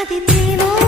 అది నేను